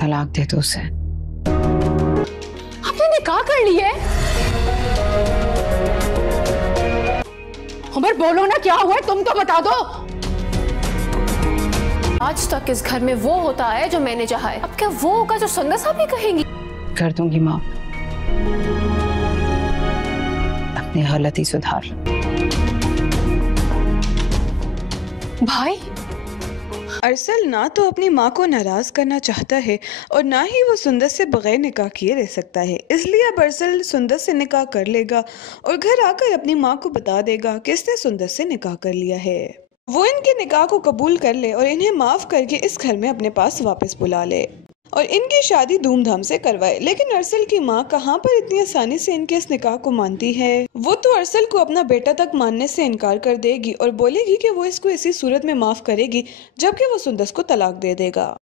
तलाक दे दो उसे। आपने निकाह कर ली है? उमर बोलो ना, क्या हुआ तुम तो बता दो। आज तक इस घर में वो होता है जो मैंने चाहा है, अब क्या वो होगा जो सुंदर साहब भी कहेंगी? कर दूंगी माँ, अपनी गलती सुधार। भाई, अरसल ना तो अपनी माँ को नाराज करना चाहता है और ना ही वो सुंदर से बगैर निकाह किए रह सकता है। इसलिए अब अरसल सुंदर से निकाह कर लेगा और घर आकर अपनी माँ को बता देगा कि इसने सुंदर से निकाह कर लिया है। वो इनके निकाह को कबूल कर ले और इन्हें माफ करके इस घर में अपने पास वापस बुला ले और इनकी शादी धूमधाम से करवाए। लेकिन अरसल की माँ कहाँ पर इतनी आसानी से इनके इस निकाह को मानती है। वो तो अरसल को अपना बेटा तक मानने से इनकार कर देगी और बोलेगी कि वो इसको इसी सूरत में माफ करेगी जबकि वो सुंदर को तलाक दे देगा।